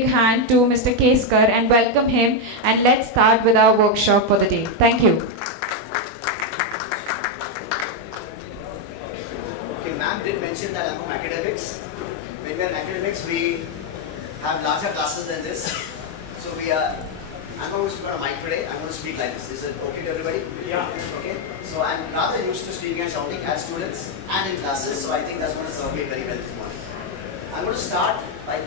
big hand to Mr. Keskar and welcome him, and let's start with our workshop for the day. Thank you. Okay, ma'am did mention that I'm from academics. When we're in academics, we have larger classes than this. So I'm going to speak on a mic today. I'm going to speak like this. Is it okay to everybody? Yeah. Okay. So I'm rather used to speaking and shouting as students and in classes, so I think that's going to serve me very well this morning. I'm going to start by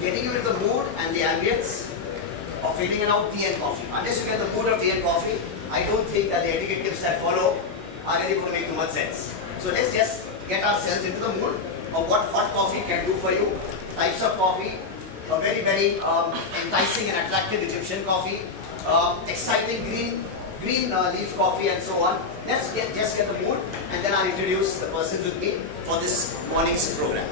getting you into the mood and the ambience of feeling out tea and coffee. Unless you get the mood of tea and coffee, I don't think that the etiquette tips that follow are really going to make too much sense. So let's just get ourselves into the mood of what hot coffee can do for you. Types of coffee, a very, very enticing and attractive Egyptian coffee, exciting green leaf coffee and so on. Let's just get the mood, and then I'll introduce the persons with me for this morning's program.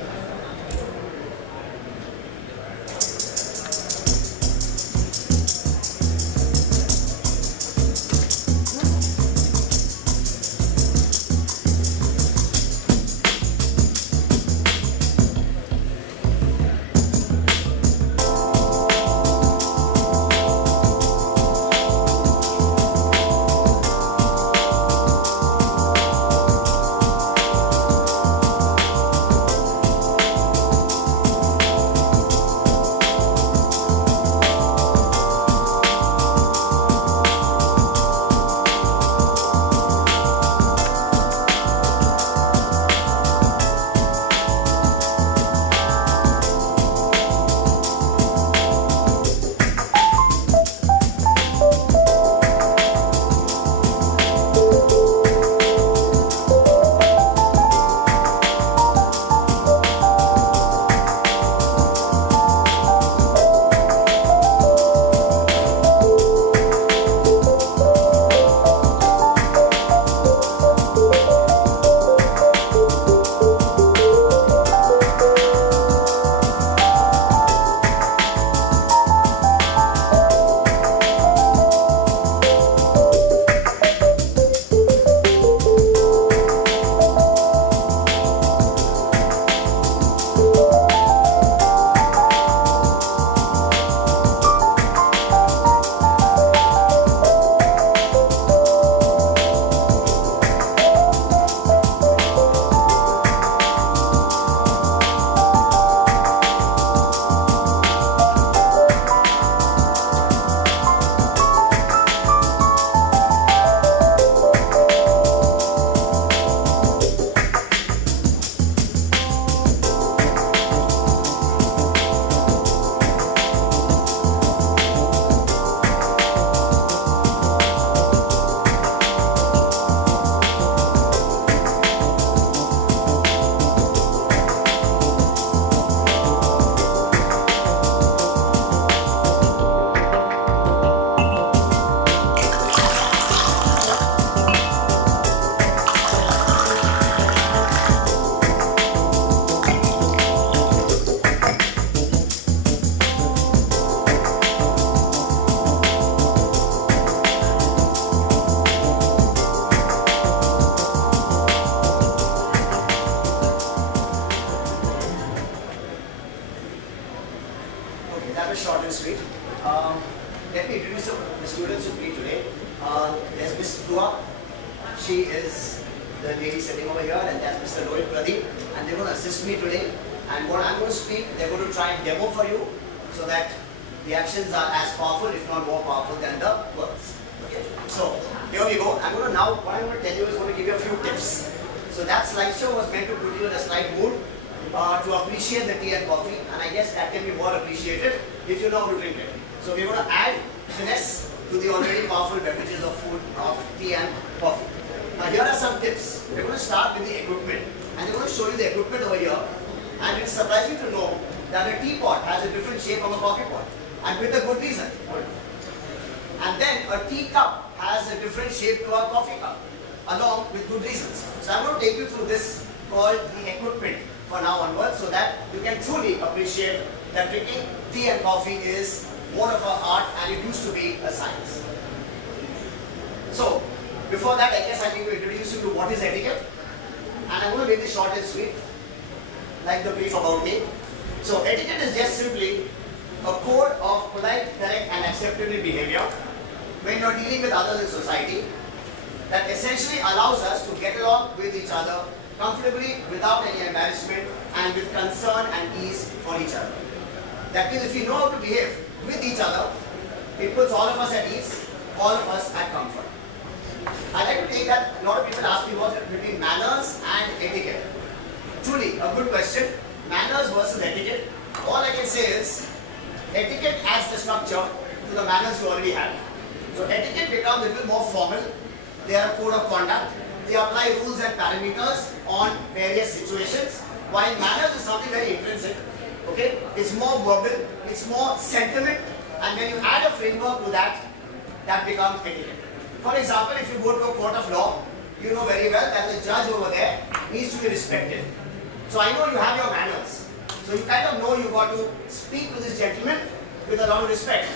Short and sweet. Let me introduce the students with me today. There's Miss Dua. She is the lady sitting over here, and that's Mr. Rohit Pradeep, and they're going to assist me today. And what I'm going to speak, they're going to try and demo for you so that the actions are as powerful, if not more powerful than the words. Okay? So here we go. What I'm going to tell you is going to give you a few tips. So that slideshow was meant to put you in a slight mood to appreciate the tea and coffee, and I guess that can be more appreciated if you know how to drink it. So we're going to add finesse to the already powerful beverages of food, of tea and coffee. Now here are some tips. We're going to start with the equipment, and we're going to show you the equipment over here. And it's surprising to know that a teapot has a different shape from a coffee pot, and with a good reason. And then a teacup has a different shape to a coffee cup, along with good reasons. So I'm going to take you through this called the equipment for now onwards, so that you can truly appreciate that drinking tea and coffee is more of an art, and it used to be a science. So before that, I guess I need to introduce you to what is etiquette, and I'm going to make this short and sweet, like the brief about me. So etiquette is just simply a a code of polite, correct and acceptable behavior when you're dealing with others in society that essentially allows us to get along with each other comfortably without any embarrassment and with concern and ease for each other. That means if we know how to behave with each other, it puts all of us at ease, all of us at comfort. I like to take that, a lot of people ask me what's between manners and etiquette. Truly, a good question. Manners versus etiquette. All I can say is, etiquette adds the structure to the manners you already have. So etiquette becomes a little more formal. They are a code of conduct. They apply rules and parameters on various situations. While manners is something very intrinsic. Okay? It's more verbal, it's more sentiment, and when you add a framework to that, that becomes etiquette. For example, if you go to a court of law, you know very well that the judge over there needs to be respected. So I know you have your manners. So you kind of know you got to speak to this gentleman with a lot of respect.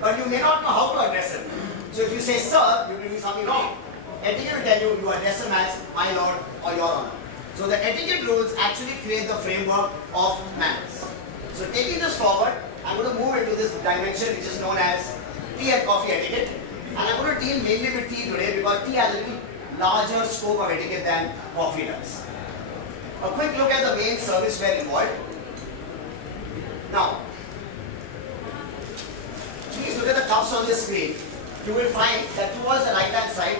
But you may not know how to address him. So if you say, sir, you're doing something wrong. Etiquette will tell you address him as my lord or your honor. So the etiquette rules actually create the framework of manners. So taking this forward, I'm going to move into this dimension which is known as tea and coffee etiquette. And I'm going to deal mainly with tea today because tea has a little larger scope of etiquette than coffee does. A quick look at the main serviceware involved. Now, please look at the cups on the screen. You will find that towards the right hand side,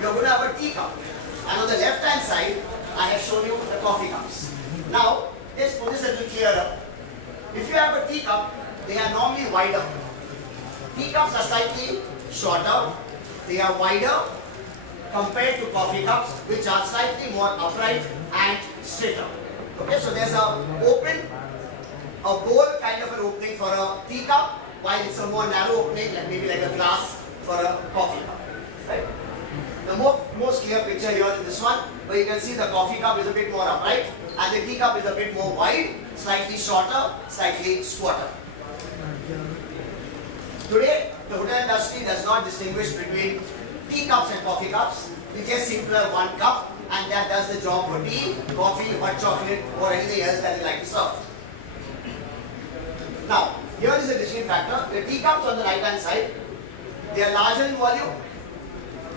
you're going to have a tea cup. And on the left hand side, I have shown you the coffee cups. Now, let's put this a little clearer. If you have a tea cup, they are normally wider. Tea cups are slightly shorter. They are wider compared to coffee cups, which are slightly more upright and straighter. Okay, so there's a bowl kind of an opening for a tea cup, while it's a more narrow opening, like maybe like a glass for a coffee cup. Right? The most clear picture here is this one, where you can see the coffee cup is a bit more upright, and the tea cup is a bit more wide, slightly shorter, slightly squatter. Today, the hotel industry does not distinguish between tea cups and coffee cups. We just simply have one cup, and that does the job for tea, coffee, hot chocolate, or anything else that you like to serve. Now, here is the distinct factor. The tea cups on the right hand side, they are larger in volume,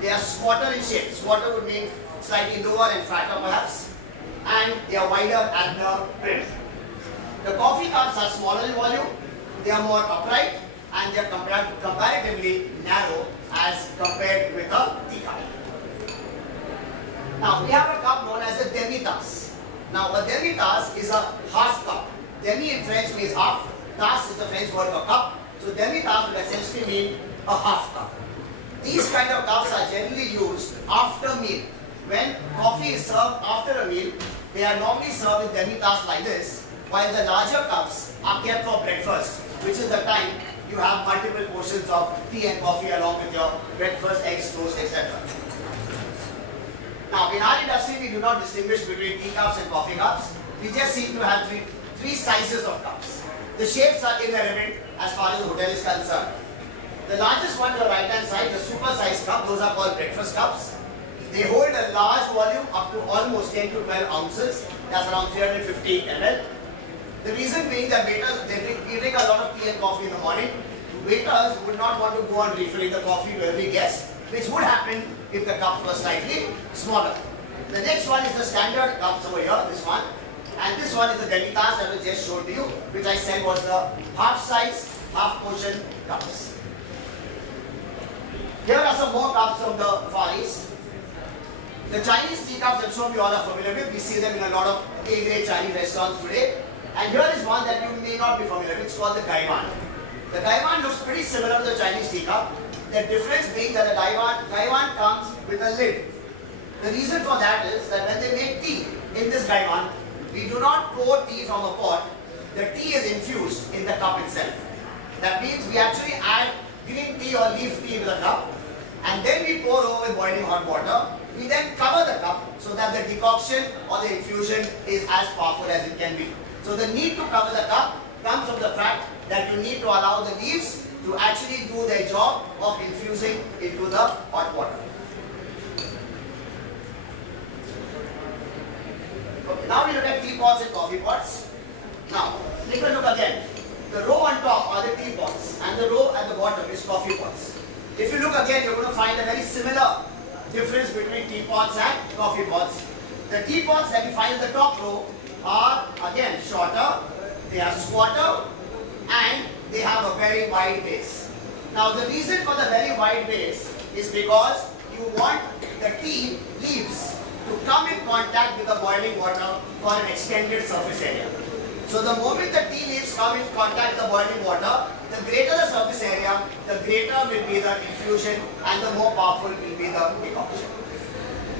they are squatter in shape. Squatter would mean slightly lower and fatter perhaps, and they are wider at the brim. The coffee cups are smaller in volume, they are more upright, and they are comparatively narrow as compared with a tea cup. Now, we have a cup known as a demi-tasse. Now, a demi-tasse is a half cup. Demi in French means half. Tasse is the French word for cup. So, demi-tasse would essentially mean a half cup. These kind of cups are generally used after meal. When coffee is served after a meal, they are normally served with demi-tasse like this, while the larger cups are kept for breakfast, which is the time you have multiple portions of tea and coffee along with your breakfast, eggs, toast, etc. Now, in our industry, we do not distinguish between tea cups and coffee cups. We just seem to have three sizes of cups. The shapes are irrelevant as far as the hotel is concerned. The largest one on the right hand side, the super sized cup, those are called breakfast cups. They hold a large volume up to almost 10 to 12 ounces. That's around 350 ml. The reason being that waiters, we drink a lot of tea and coffee in the morning. Waiters would not want to go on refilling the coffee to every guest, which would happen if the cups were slightly smaller. The next one is the standard cups over here, this one. And this one is the demi-tasse that I just showed to you, which I said was the half size, half portion cups. Here are some more cups from the Far East. The Chinese tea cups, I'm sure we all are familiar with. We see them in a lot of A-grade Chinese restaurants today. And here is one that you may not be familiar with. It's called the Gaiwan. The Gaiwan looks pretty similar to the Chinese tea cup. The difference being that the Gaiwan comes with a lid. The reason for that is that when they make tea in this Gaiwan, we do not pour tea from a pot. The tea is infused in the cup itself. That means we actually add green tea or leaf tea into the cup, and then we pour over with boiling hot water. We then cover the cup so that the decoction or the infusion is as powerful as it can be. So the need to cover the cup comes from the fact that you need to allow the leaves to actually do their job of infusing into the hot water. Okay, now we look at teapots and coffee pots. Now, take a look again. The row on bottom is coffee pots. If you look again, you're going to find a very similar difference between teapots and coffee pots. The teapots that you find in the top row are again shorter, they are squatter, and they have a very wide base. Now the reason for the very wide base is because you want the tea leaves to come in contact with the boiling water for an extended surface area. So the moment the tea leaves come in contact with the boiling water, the greater the surface area, the greater will be the infusion and the more powerful will be the decoction.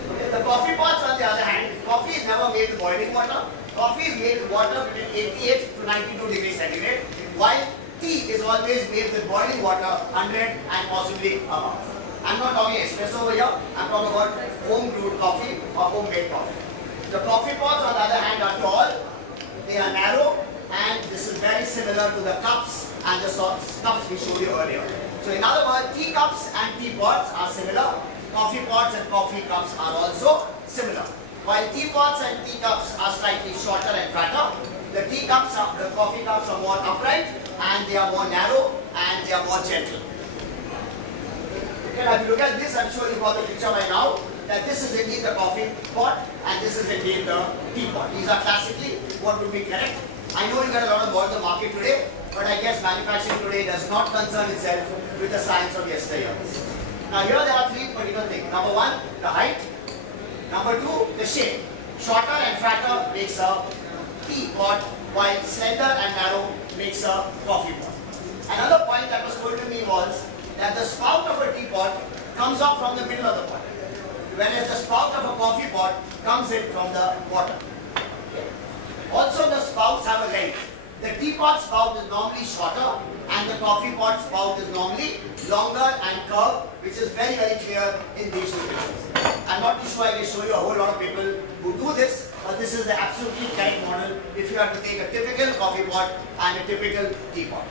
Okay. The coffee pots on the other hand, coffee is never made with boiling water. Coffee is made with water between 88 to 92 degrees centigrade, while tea is always made with boiling water 100 and possibly above. I'm not talking espresso over here, I'm talking about home brewed coffee or homemade coffee. The coffee pots on the other hand are tall, they are narrow, and this is very similar to the cups and the cups we showed you earlier. So in other words, tea cups and teapots are similar, coffee pots and coffee cups are also similar. While teapots and teacups are slightly shorter and fatter, the coffee cups are more upright and they are more narrow and they are more gentle. Okay, now if you look at this, I'm sure you got the picture by now that this is indeed the coffee pot and this is indeed the teapot. These are classically what would be correct. I know you get a lot of balls in the market today, but I guess manufacturing today does not concern itself with the science of yesteryears. Now here there are three particular things. Number one, the height. Number two, the shape. Shorter and fatter makes a teapot, while slender and narrow makes a coffee pot. Another point that was told to me was that the spout of a teapot comes up from the middle of the pot, whereas the spout of a coffee pot comes in from the bottom. Okay. Also, the spouts have a length. The teapot spout is normally shorter and the coffee pot spout is normally longer and curved, which is very, very clear in these two pictures. I'm not too sure I can show you a whole lot of people who do this, but this is the absolutely correct model if you have to take a typical coffee pot and a typical teapot.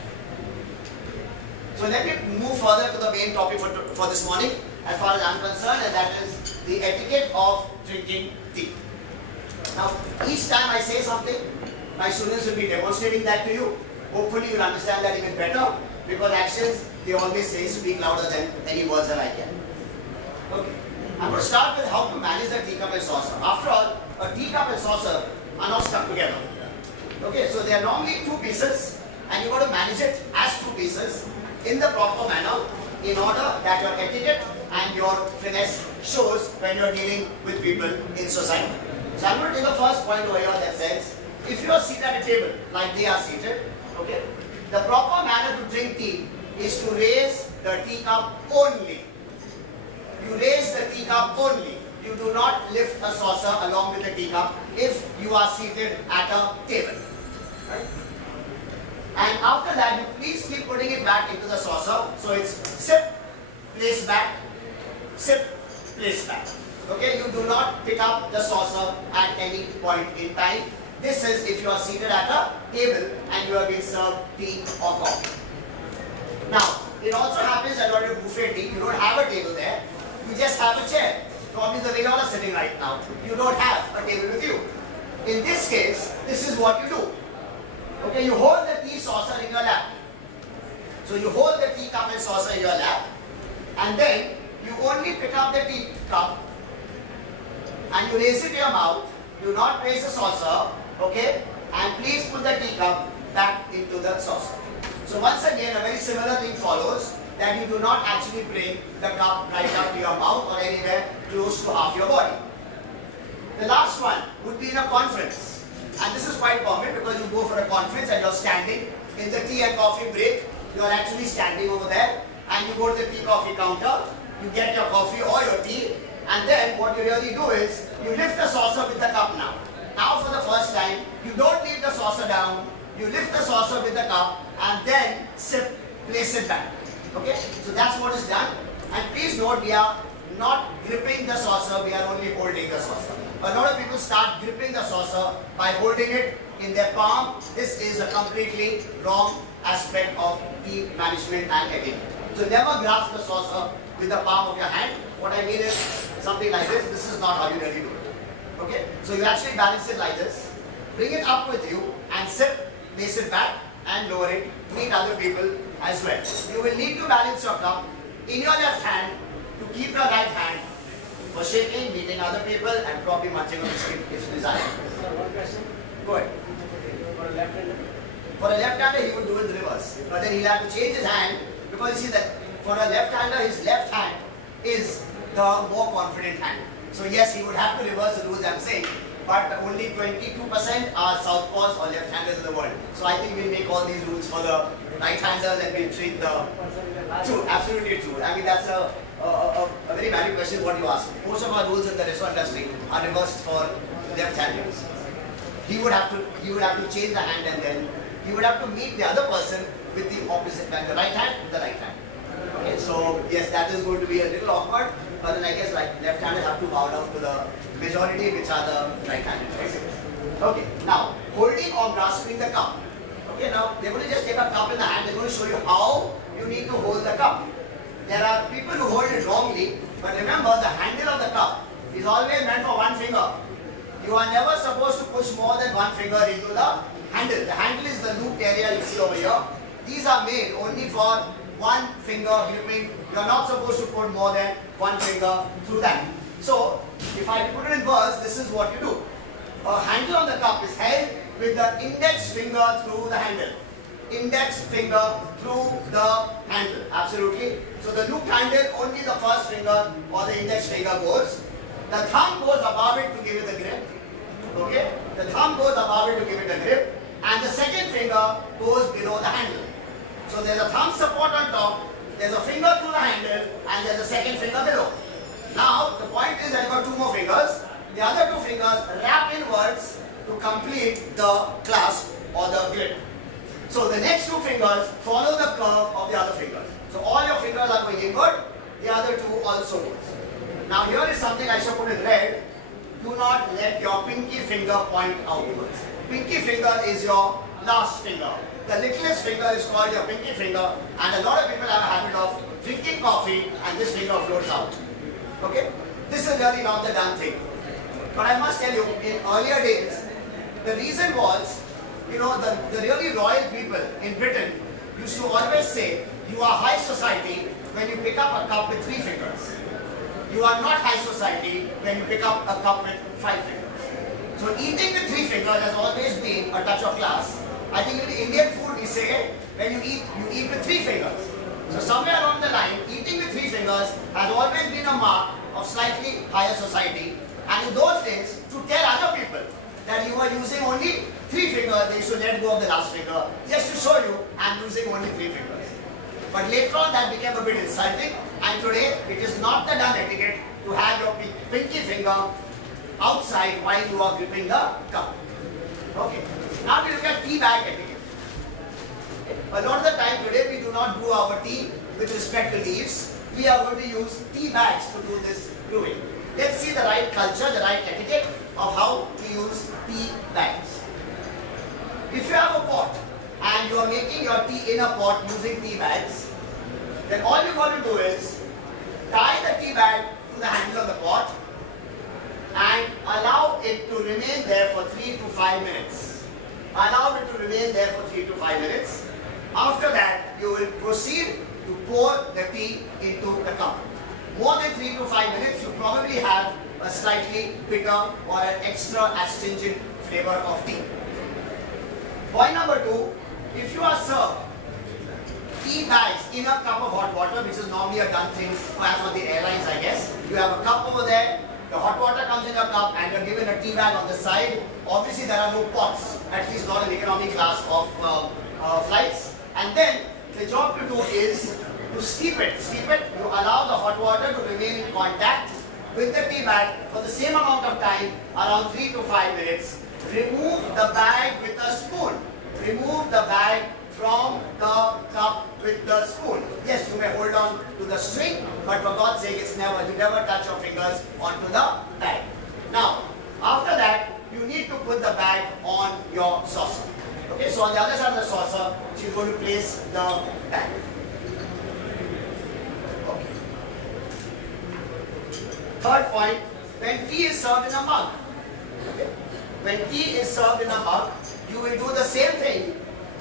So let me move further to the main topic for this morning as far as I'm concerned, and that is the etiquette of drinking tea. Now, each time I say something, my students will be demonstrating that to you. Hopefully you'll understand that even better, because actions, they always say, speak louder than any words that I can. Okay. I'm going to start with how to manage the teacup and saucer. After all, a teacup and saucer are not stuck together. Okay, so they are normally two pieces, and you've got to manage it as two pieces in the proper manner in order that your etiquette and your finesse shows when you're dealing with people in society. So I'm going to take the first point over here that says, if you are seated at a table like they are seated, okay, the proper manner to drink tea is to raise the teacup only. You raise the teacup only. You do not lift a saucer along with the teacup if you are seated at a table. Right? And after that, you please keep putting it back into the saucer. So it's sip, place back, sip, place back. Okay, you do not pick up the saucer at any point in time. This is if you are seated at a table and you are being served tea or coffee. Now, it also happens that when you buffet tea, you don't have a table there. You just have a chair. Probably the way you are sitting right now. You don't have a table with you. In this case, this is what you do. Okay, you hold the tea saucer in your lap. So you hold the tea cup and saucer in your lap, and then you only pick up the tea cup and you raise it to your mouth. Do not raise the saucer, okay? And please put the tea cup back into the saucer. So once again, a very similar thing follows, that you do not actually bring the cup right up to your mouth or anywhere close to half your body. The last one would be in a conference. And this is quite common because you go for a conference and you're standing in the tea and coffee break. You're actually standing over there and you go to the tea coffee counter, you get your coffee or your tea, and then what you really do is you lift the saucer with the cup now. Now for the first time, you don't leave the saucer down, you lift the saucer with the cup and then sip, place it back. Okay, so that's what is done. And please note, we are not gripping the saucer, we are only holding the saucer. A lot of people start gripping the saucer by holding it in their palm. This is a completely wrong aspect of tea management and etiquette. So never grasp the saucer with the palm of your hand. What I mean is something like this. This is not how you really do it. Okay, so you actually balance it like this, bring it up with you and sip, place it back, and lower it, meet other people as well. You will need to balance your cup in your left hand to keep your right hand for shaking, meeting other people, and probably munching on biscuit if desired. One question. Go ahead. For a left-hander? For a left-hander, he would do it in reverse. But then he'll have to change his hand because you see that for a left-hander, his left hand is the more confident hand. So yes, he would have to reverse the rules I'm saying, but only 22% are southpaws or left-handers in the world. So I think we'll make all these rules for the right-handers and we'll treat the... True, absolutely true. I mean, that's a very valid question what you ask. Most of our rules in the restaurant industry are reversed for left-handers. He would have to change the hand and then he would have to meet the other person with the opposite hand, the right hand with the right hand. Okay, so yes, that is going to be a little awkward, but then I guess left-handers have to bow down to the majority, which are the right-handed. Okay, now holding or grasping the cup. Okay, now they're going to just take a cup in the hand. They're going to show you how you need to hold the cup. There are people who hold it wrongly, but remember the handle of the cup is always meant for one finger. You are never supposed to push more than one finger into the handle. The handle is the looped area you see over here. These are made only for one finger gripping. You are not supposed to put more than one finger through that. So, if I put it in verse, this is what you do. A handle on the cup is held with the index finger through the handle. Index finger through the handle. Absolutely. So, the looped handle, only the first finger or the index finger goes. The thumb goes above it to give it the grip. Okay? The thumb goes above it to give it a grip. And the second finger goes below the handle. So there's a thumb support on top, there's a finger through the handle, and there's a second finger below. Now, the point is that you've got two more fingers. The other two fingers wrap inwards to complete the clasp or the grip. So the next two fingers follow the curve of the other fingers. So all your fingers are going inward, the other two also goes. Now here is something I shall put in red. Do not let your pinky finger point outwards. Pinky finger is your last finger. The littlest finger is called your pinky finger, and a lot of people have a habit of drinking coffee and this finger floats out. Okay? This is really not the done thing. But I must tell you, in earlier days, the reason was, you know, the really royal people in Britain used to always say, you are high society when you pick up a cup with 3 fingers. You are not high society when you pick up a cup with 5 fingers. So eating with 3 fingers has always been a touch of class. I think in Indian food we say, when you eat with 3 fingers. So somewhere along the line, eating with 3 fingers has always been a mark of slightly higher society. And in those days, to tell other people that you are using only 3 fingers, they should let go of the last finger, just to show you I'm using only 3 fingers. But later on that became a bit insulting, and today it is not the done etiquette to have your pinky finger outside while you are gripping the cup. Okay. Now we look at tea bag etiquette. A lot of the time today we do not brew our tea with respect to leaves. We are going to use tea bags to do this brewing. Let's see the right culture, the right etiquette of how to use tea bags. If you have a pot and you are making your tea in a pot using tea bags, then all you got to do is tie the tea bag to the handle of the pot and allow it to remain there for 3 to 5 minutes. Allow it to remain there for 3 to 5 minutes. After that, you will proceed to pour the tea into the cup. More than 3 to 5 minutes, you probably have a slightly bitter or an extra astringent flavor of tea. Point number 2, if you are served tea bags in a cup of hot water, which is normally a done thing perhaps on the airlines, I guess. You have a cup over there, the hot water comes in a cup and you're given a tea bag on the side. Obviously there are no pots, at least not in economy class of flights. And then the job to do is to steep it. Steep it, you allow the hot water to remain in contact with the tea bag for the same amount of time, around 3 to 5 minutes. Remove the bag with a spoon. Remove the bag from the cup with the spoon. Yes, you may hold on to the string, but for God's sake, you never touch your fingers onto the bag. Now, after that, you need to put the bag on your saucer. Okay, so on the other side of the saucer, you're going to place the bag. Okay. Third point, when tea is served in a mug. Okay. When tea is served in a mug, you will do the same thing.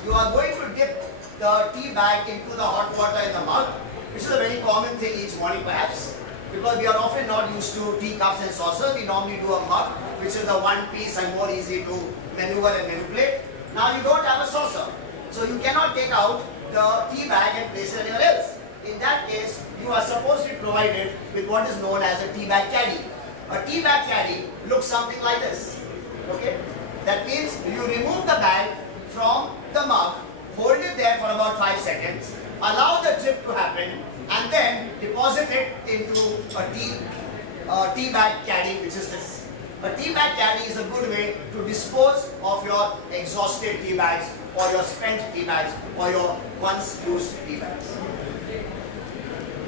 you are going to dip the tea bag into the hot water in the mug, which is a very common thing each morning perhaps, because we are often not used to tea cups and saucers. We normally do a mug, which is the one piece and more easy to maneuver and manipulate. Now you don't have a saucer, so you cannot take out the tea bag and place it anywhere else. In that case, you are supposed to be provided with what is known as a tea bag caddy. A tea bag caddy looks something like this. Okay? That means you remove the bag from the mug, hold it there for about 5 seconds, allow the drip to happen, and then deposit it into a tea bag caddy, which is this. A tea bag caddy is a good way to dispose of your exhausted tea bags or your spent tea bags or your once used tea bags.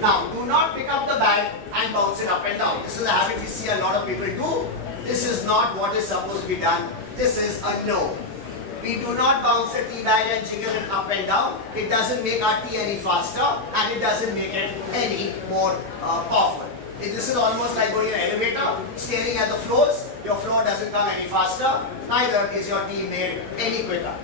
Now, do not pick up the bag and bounce it up and down. This is a habit we see a lot of people do. This is not what is supposed to be done. This is a no. We do not bounce the tea bag and jiggle it up and down. It doesn't make our tea any faster and it doesn't make it any more powerful. This is almost like going in an elevator, staring at the floors. Your floor doesn't come any faster, neither is your tea made any quicker.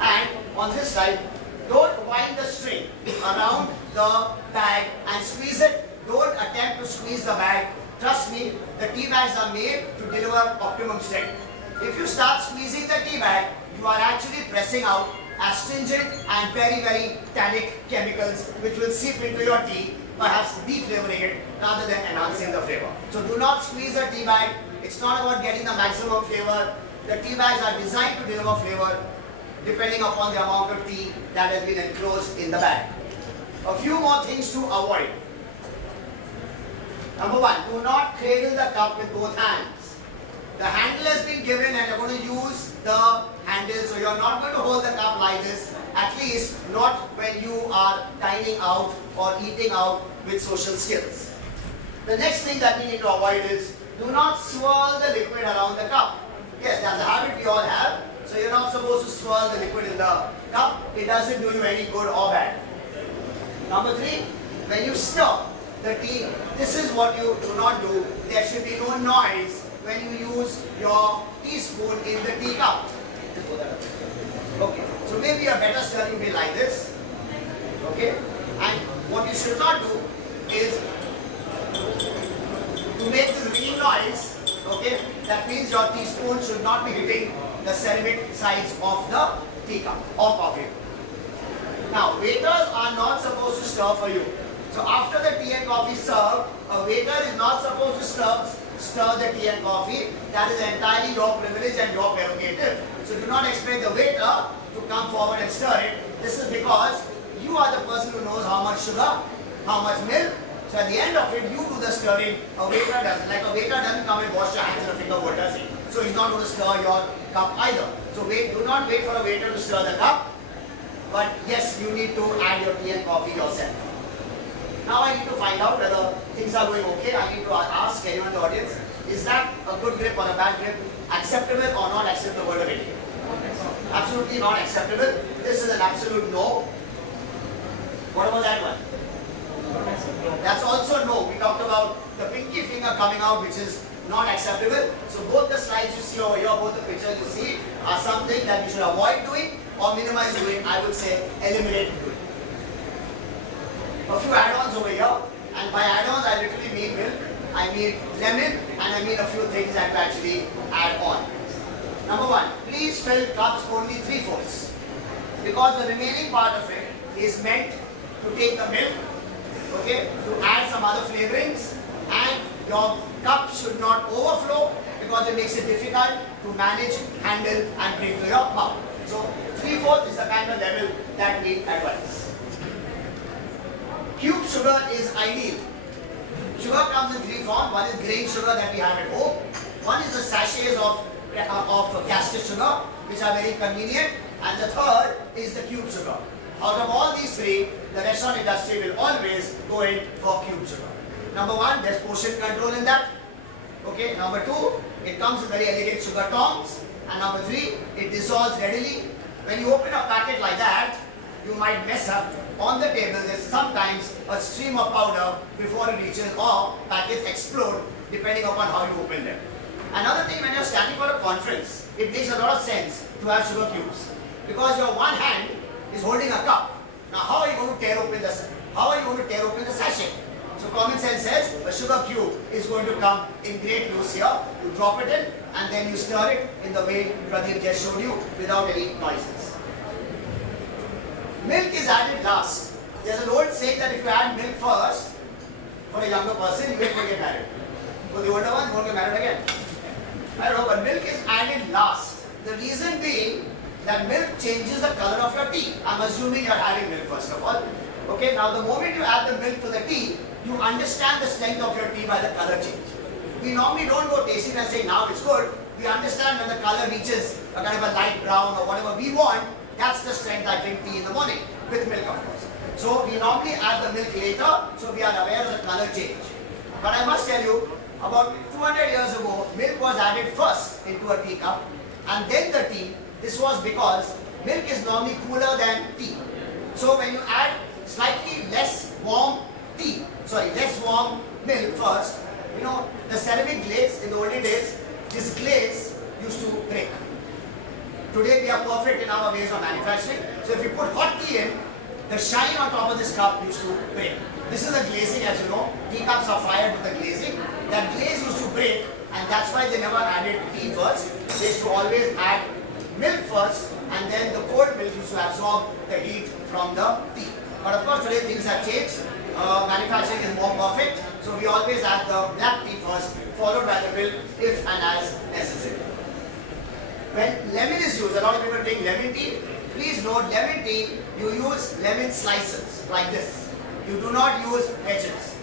And on this side, don't wind the string around the bag and squeeze it. Don't attempt to squeeze the bag. Trust me, the tea bags are made to deliver optimum strength. If you start squeezing the tea bag, you are actually pressing out astringent and very tannic chemicals which will seep into your tea, perhaps deflavoring it rather than enhancing the flavor. So do not squeeze the tea bag. It's not about getting the maximum flavor. The tea bags are designed to deliver flavor depending upon the amount of tea that has been enclosed in the bag. A few more things to avoid. Number one, do not cradle the cup with both hands. The handle has been given and you're going to use the handle, so you're not going to hold the cup like this, at least not when you are dining out or eating out with social skills. The next thing that we need to avoid is, do not swirl the liquid around the cup. Yes, that's a habit we all have. So you're not supposed to swirl the liquid in the cup. It doesn't do you any good or bad. Number three, when you stir the tea, this is what you do not do. There should be no noise when you use your teaspoon in the teacup. Okay, so maybe a better stirring will be like this. Okay, and what you should not do is to make this ringing noise. Okay, that means your teaspoon should not be hitting the ceramic sides of the teacup or coffee. Now, waiters are not supposed to stir for you. So after the tea and coffee served, a waiter is not supposed to stir the tea and coffee. That is entirely your privilege and your prerogative. So do not expect the waiter to come forward and stir it. This is because you are the person who knows how much sugar, how much milk. So at the end of it, you do the stirring. A waiter doesn't. Like a waiter doesn't come and wash your hands in a finger bowl, does he? So he's not going to stir your cup either. So do not wait for a waiter to stir the cup. But yes, you need to add your tea and coffee yourself. Now I need to find out whether things are going okay. I need to ask anyone in the audience, is that a good grip or a bad grip? Acceptable or not acceptable word of it? Absolutely not acceptable. This is an absolute no. What about that one? That's also no. We talked about the pinky finger coming out, which is not acceptable. So both the slides you see over here, both the pictures you see are something that you should avoid doing or minimize doing. I would say eliminate doing. A few add-ons over here, and by add-ons I literally mean milk, I mean lemon, and I mean a few things that we actually add on. Number one, please fill cups only 3/4, because the remaining part of it is meant to take the milk, okay, to add some other flavorings, and your cup should not overflow because it makes it difficult to manage, handle, and bring to your mouth. So 3/4 is the kind of level that we advise. Cube sugar is ideal. Sugar comes in three forms. One is grain sugar that we have at home. One is the sachets of caster sugar, which are very convenient. And the third is the cube sugar. Out of all these three, the restaurant industry will always go in for cube sugar. Number one, there's portion control in that. Okay. Number two, it comes with very elegant sugar tongs. And number three, it dissolves readily. When you open a packet like that, you might mess up. On the table, there's sometimes a stream of powder before it reaches, or packets explode depending upon how you open them. Another thing, when you're standing for a conference, it makes a lot of sense to have sugar cubes. because your one hand is holding a cup. Now how are you going to tear open the sachet? So common sense says a sugar cube is going to come in great loose here. You drop it in and then you stir it in the way Pradeep just showed you without any noises. Milk is added last. There's an old saying that if you add milk first, for a younger person, you wait for get married. For the older one, you won't get married again. I don't know, but milk is added last. The reason being that milk changes the color of your tea. I'm assuming you're having milk first of all. Okay, now the moment you add the milk to the tea, you understand the strength of your tea by the color change. We normally don't go tasting and say now it's good. We understand when the color reaches a kind of a light brown or whatever we want, that's the strength I drink tea in the morning, with milk of course. So we normally add the milk later, so we are aware of the color change. But I must tell you, about 200 years ago, milk was added first into a teacup and then the tea. This was because milk is normally cooler than tea. So when you add slightly less warm milk first, you know, the ceramic glaze in the olden days, this glaze used to break. Today we are perfect in our ways of manufacturing. So if you put hot tea in, the shine on top of this cup used to break. This is the glazing, as you know. Teacups are fired with the glazing. That glaze used to break, and that's why they never added tea first. They used to always add milk first, and then the cold milk used to absorb the heat from the tea. But of course today things have changed. Manufacturing is more perfect, so we always add the black tea first, followed by the milk if and as necessary. When lemon is used, a lot of people drink lemon tea. Please note, lemon tea, you use lemon slices like this. You do not use wedges.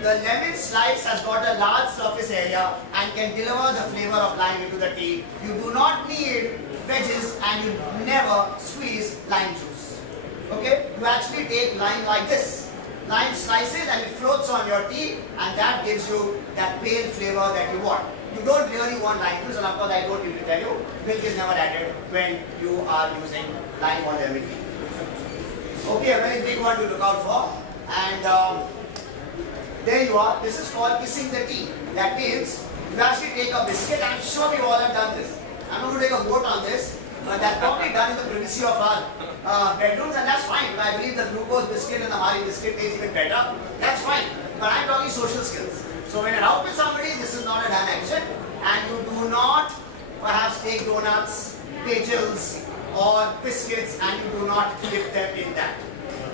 The lemon slice has got a large surface area and can deliver the flavor of lime into the tea. You do not need wedges and you never squeeze lime juice. Okay? You actually take lime like this. Lime slices and it floats on your tea, and that gives you that pale flavor that you want. You don't really want lime juice, and of course I don't need to tell you, milk is never added when you are using lime or lemon tea. Okay, a very big one to look out for. And there you are. This is called kissing the tea. That means you actually take a biscuit. I'm sure we all have done this. I'm not going to take a vote on this. That's probably done in the privacy of our bedrooms, and that's fine. I believe the glucose biscuit and the Mari biscuit is even better. That's fine. But I'm talking social skills. So when you're out with somebody, this is not a done action. And you do not perhaps take donuts, bagels, or biscuits, and you do not dip them in that.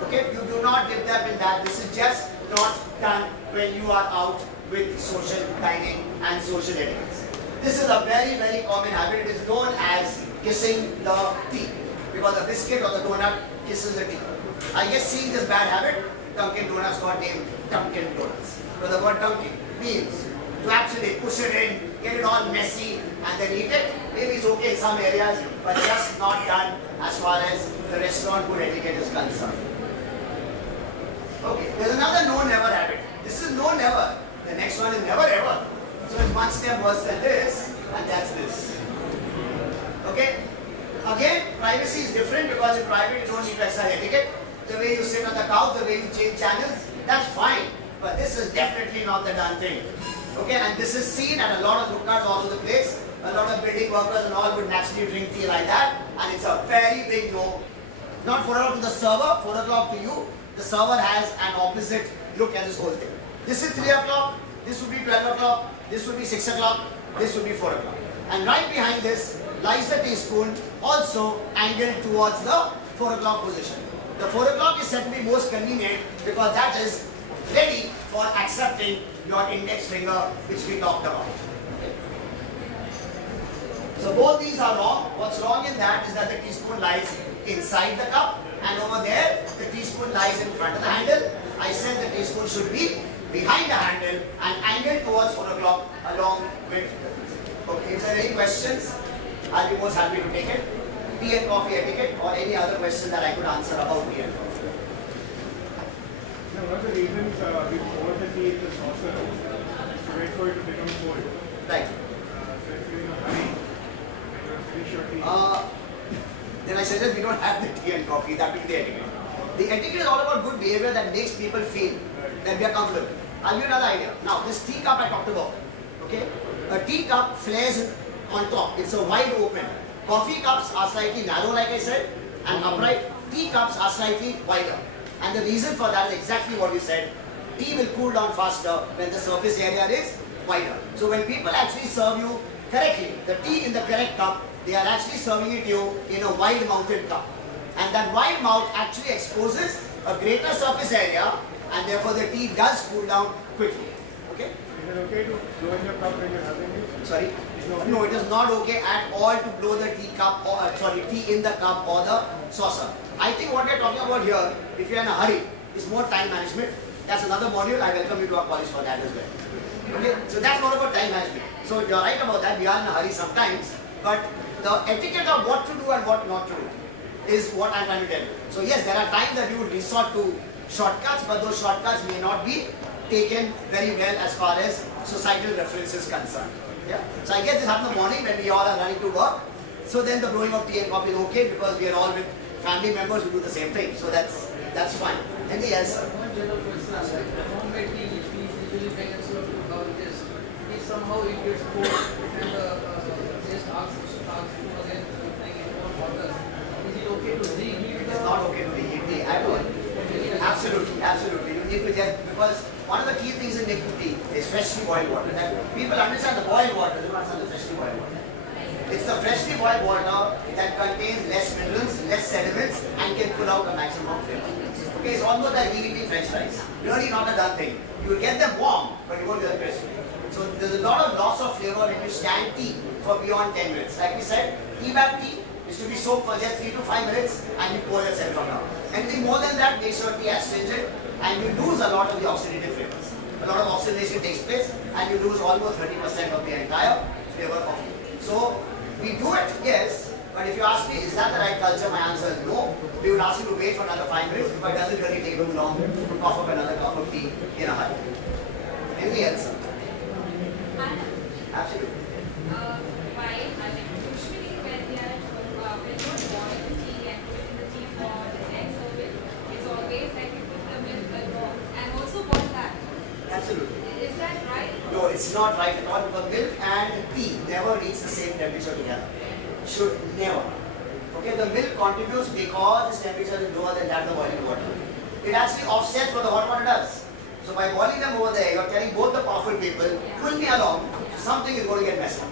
Okay, you do not dip them in that. This is just not done when you are out with social dining and social etiquette. This is a very, very common habit. It is known as kissing the tea, because the biscuit or the donut kisses the tea. I guess seeing this bad habit, Dunkin' Donuts got named Dunkin' Donuts. So the word Dunkin' means to actually push it in, get it all messy, and then eat it. Maybe it's okay in some areas, but just not done as far as the restaurant food etiquette is concerned. Okay, there's another no never habit. This is no never. The next one is never ever. So it's one step worse than this, and that's this. Okay? Again, privacy is different because in private you don't need to exercise etiquette. The way you sit on the couch, the way you change channels, that's fine. But this is definitely not the done thing. Okay, and this is seen at a lot of lookouts all over the place. A lot of building workers and all would naturally drink tea like that, and it's a very big no. Not 4 o'clock to the server, 4 o'clock to you. The server has an opposite look at this whole thing. This is 3 o'clock, this would be 12 o'clock, this would be 6 o'clock, this would be 4 o'clock. And right behind this lies the teaspoon, also angled towards the 4 o'clock position. The 4 o'clock is said to be most convenient because that is ready for accepting your index finger, which we talked about. Okay. So both these are wrong. What's wrong in that is that the teaspoon lies inside the cup, and over there the teaspoon lies in front of the handle. I said the teaspoon should be behind the handle and angled towards 4 o'clock along with. Okay, if there are any questions, I'll be most happy to take it. Tea and coffee etiquette, or any other question that I could answer about tea and coffee. Now, one of the reasons we pour the tea in the saucer is to wait for it to become cold. Right. So if you're in a hurry, and you finish your tea. Then I suggest we don't have the tea and coffee. That will be the etiquette. The etiquette is all about good behavior that makes people feel that we are comfortable. I'll give you another idea. Now, this tea cup I talked about, okay? A tea cup flares on top. It's a wide open. Coffee cups are slightly narrow, like I said, and upright. Tea cups are slightly wider. And the reason for that is exactly what you said. Tea will cool down faster when the surface area is wider. So when people actually serve you correctly, the tea in the correct cup, they are actually serving it to you in a wide-mouthed cup. And that wide mouth actually exposes a greater surface area, and therefore the tea does cool down quickly. Okay? Is it okay to blow in your cup when you're having it? Sorry? No, it is not okay at all to blow the tea cup or tea in the cup or the saucer. I think what we're talking about here, if you're in a hurry, is more time management. That's another module. I welcome you to our college for that as well. Okay? So that's more about time management. So you're right about that. We are in a hurry sometimes, but the etiquette of what to do and what not to do is what I'm trying to tell you. So yes, there are times that you would resort to shortcuts, but those shortcuts may not be taken very well as far as societal reference is concerned. Yeah. So I guess this happened in the morning when we all are running to work. So then the blowing of tea and coffee is okay because we are all with family members who do the same thing. So that's fine. Anything else? One general question, the homemade tea which we usually make and serve to our guests, if somehow it gets cold and the guest asks to again bring in more water, is it okay to reheat the... It's not okay to reheat tea at all. Absolutely, absolutely. You need to just, because one of the key things in making tea is freshly boiled water. That people understand the boiled water, they don't understand the freshly boiled water. It's the freshly boiled water that contains less minerals, less sediments, and can pull out a maximum flavor. Okay, it's almost like reheating French fries. Really not a done thing. You will get them warm, but you won't get them crispy. So there's a lot of loss of flavor when you stand tea for beyond 10 minutes. Like we said, tea bag tea is to be soaked for just 3 to 5 minutes and you pour yourself from now. Anything more than that makes your tea astringent and you lose a lot of the oxidative flavors. A lot of oxidation takes place and you lose almost 30% of the entire flavor of tea. So we do it, yes, but if you ask me, is that the right culture? My answer is no. We would ask you to wait for another 5 minutes, but it doesn't really take too long to cough up another cup of tea in a hurry. Anything else? Absolutely. Usually when we are at home, we don't boil the tea and put it in the tea pot and then serve it. It's always like we put the milk alone and also boil that. Absolutely. Is that right? No, it's not right at all because milk and tea never reach the same temperature together. Should never. Okay, the milk contributes because its temperature is lower than that of the boiling water. It actually offsets what the hot water does. So by boiling them over there, you're telling both the powerful people, pull me along, something is going to get messed up.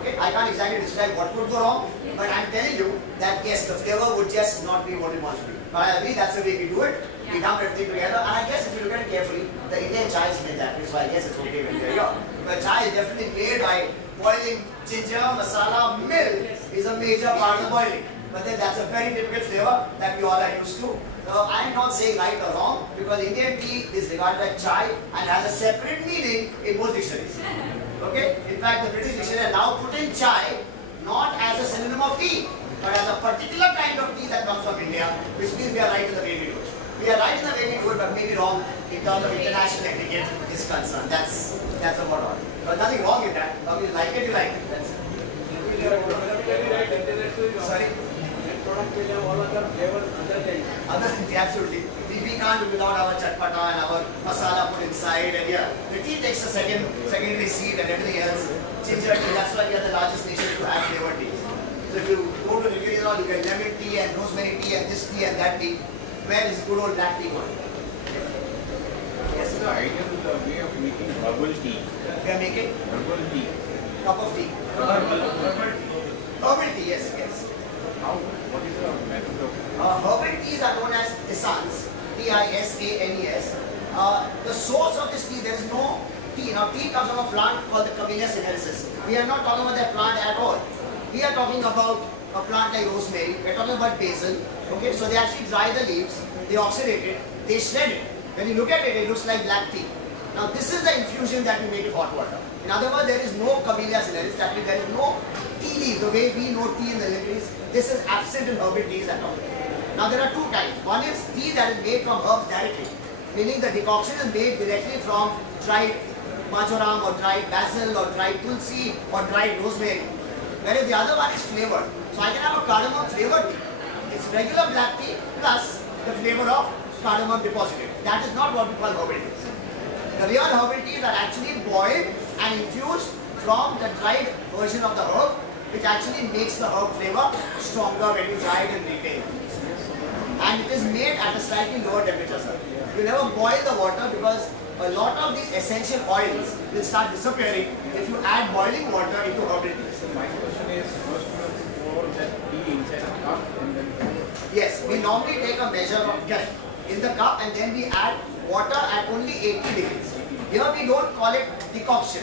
Okay, I can't exactly describe what would go wrong, but I'm telling you that yes, the flavor would just not be what it wants to be. But I agree, that's the way we do it. We dump everything together, and I guess if you look at it carefully, the Indian chai is made that way, so I guess it's okay when you're here. But chai is definitely made by boiling ginger, masala, milk is a major part of the boiling. But then that's a very typical flavor that we all are used to. So I'm not saying right or wrong, because Indian tea is regarded as chai and has a separate meaning in most dictionaries. Okay? In fact, the British dictionary now put in chai not as a synonym of tea, but as a particular kind of tea that comes from India, which means we are right in the way we do it. We are right in the way we do it, but maybe wrong in terms of international etiquette is concerned. That's about all. But nothing wrong with that. As long as you like it, you like it. That's it. Sorry? Absolutely. We can't do without our chatpata and our masala put inside, and yeah, the tea takes a secondary seat and everything else. Ginger tea, that's why we are the largest nation to have flavored tea. So if you go to the New Zealand, you get lemon tea and rosemary tea and this tea and that tea. Where is good old black tea going? Yes, the idea is the way of making herbal tea. We are making Herbal tea. cup of tea. Herbal tea, yes. How? What is the method of? Herbal teas are known as tisans, T-I-S-A-N-E-S. The source of this tea, there is no tea. Now, tea comes from a plant called the Camellia sinensis. We are not talking about that plant at all. We are talking about a plant like rosemary. We are talking about basil. Okay, so they actually dry the leaves, they oxidate it, they shred it. When you look at it, it looks like black tea. Now, this is the infusion that we make with hot water. In other words, there is no Camellia sinensis. That means there is no tea leaf. The way we know tea in the liquids, this is absent in herbal teas at all. Now, there are two kinds. One is tea that is made from herbs directly, meaning the decoction is made directly from dried marjoram or dried basil or dried tulsi or dried rosemary. Whereas the other one is flavored. So I can have a cardamom flavored tea. It's regular black tea plus the flavor of cardamom deposited. That is not what we call herbal teas. The real herbal teas are actually boiled and infused from the dried version of the herb which actually makes the herb flavor stronger when you try it in retail. And it is made at a slightly lower temperature, sir. You never boil the water because a lot of the essential oils will start disappearing if you add boiling water into herbal teas. So my question is, first you have to pour that tea inside a cup and then Yes, we normally take a measure of correct in the cup and then we add water at only 80 degrees. Here we don't call it decoction.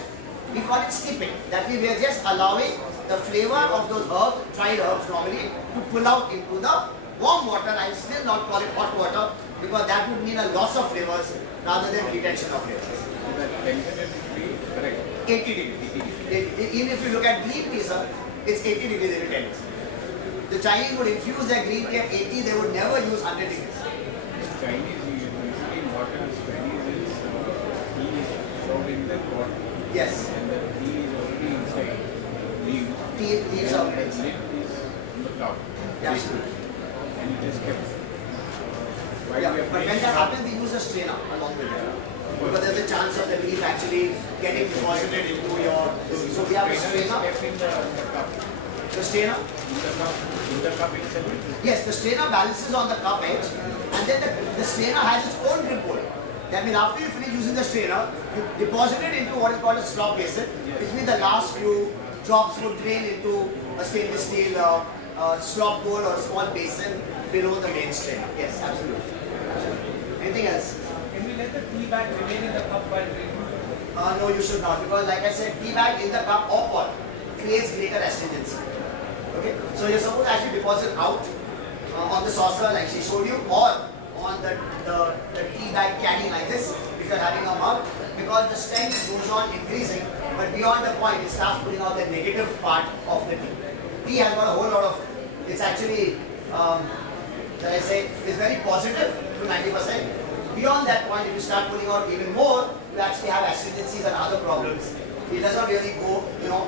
We call it steeping. That means we are just allowing the flavor of those herbs, dried herbs normally, to pull out into the warm water. I will still not call it hot water because that would mean a loss of flavors rather than retention of flavors. that temperature should be correct. 80 degrees. Even if you look at green tea, sir, it's 80 degrees every 10 minutes. The Chinese would infuse their green tea at 80, they would never use 100 degrees. Chinese, usually what is Chinese is tea is served in the pot Yes. and the tea is already inside leaves. Leaves and are the placed. lid is on the top. Absolutely. And it is kept. While Yeah, we are but when playing that around- happens, we use a strainer along with it. Because there's a chance of the leaf actually getting deposited into your. So we have a strainer is strainer. kept in the cup. The strainer. In the cup itself. Yes, the strainer balances on the cup edge, and then the strainer has its own drip hole. That means after you finish using the strainer, you deposit it into what is called a slop basin, which means the last few drops would drain into a stainless steel slop bowl or small basin below the main strainer. Yes, absolutely. Anything else? Can we let the tea bag remain in the cup while drinking? No, you should not, because like I said, tea bag in the cup or pot creates greater astringency. Okay, so you're supposed to actually deposit out on the saucer like she showed you, or on the tea bag caddy like this if you're having a mug, because the strength goes on increasing, but beyond the point it starts putting out the negative part of the tea. Tea has got a whole lot of, it's actually, I say, is very positive to 90%. Beyond that point, if you start putting out even more, you actually have astringencies and other problems. It does not really go,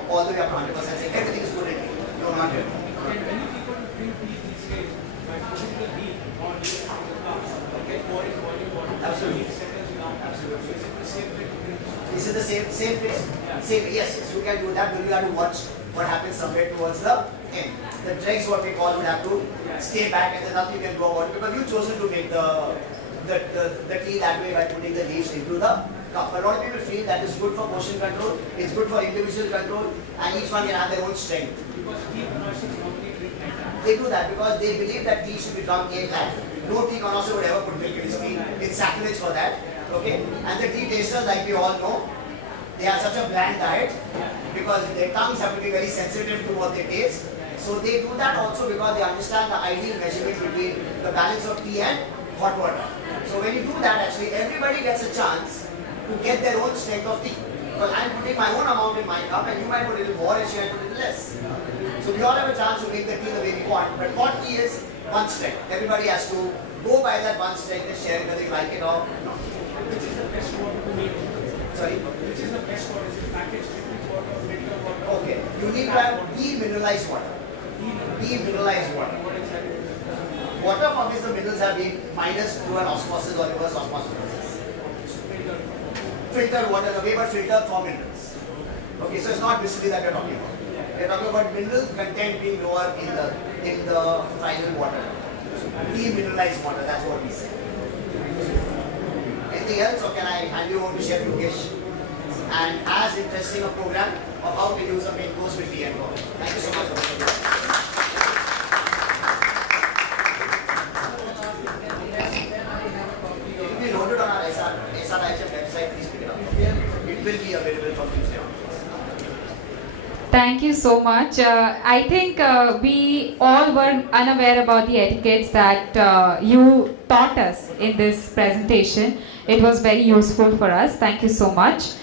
all the way up to 100%. Saying everything is good in tea. No, not really. And many people drink tea these days by putting the leaf on the cup, okay, pouring boiling water. Absolutely. Leaf settles down. Absolutely. Is it the same way to drink tea? This is the same place. Yes, you can do that, but you have to watch what happens somewhere towards the end. The dregs, what we call, would have to stay back, and then nothing can go about it because you've chosen to make the tea that way by putting the leaves into the cup. A lot of people feel that is good for portion control, it's good for individual control, and each one can have their own strength. Because tea connoisseurs normally drink like that. They do that because they believe that tea should be drunk like that. No tea connoisseur would ever put milk in his tea. It's sacrilege for that. Okay? And the tea tasters, like we all know, they have such a bland diet because their tongues have to be very sensitive to what they taste. So they do that also because they understand the ideal measurement between the balance of tea and hot water. So when you do that, actually everybody gets a chance to get their own strength of tea. Because I'm putting my own amount in my cup and you might put a little more and she might put a little less. So we all have a chance to make the tea the way we want. But hot tea is one strength. Everybody has to go by that one strength and share it whether you like it or not. Which is the best water to make? Sorry? Which is the best water? Is it packaged drinking water or filter water? Okay. You need to have demineralized water. Demineralized water. What exactly? Water from which the minerals have been minus through an osmosis or reverse osmosis process. Filter. Filtered water away, but filtered for minerals. Okay, so it's not visibly that we're talking about. We're talking about mineral content being lower in the final water. Demineralized water, that's what we say. Anything else, or can I hand you over to Chef Yogesh? And as interesting a program of how to use a main course with tea and coffee. Thank you so much for being here. It will be loaded on our SRHF website. Please pick it up. It will be available from Tuesday onwards. Thank you so much. I think we all were unaware about the etiquettes that you taught us in this presentation. It was very useful for us. Thank you so much.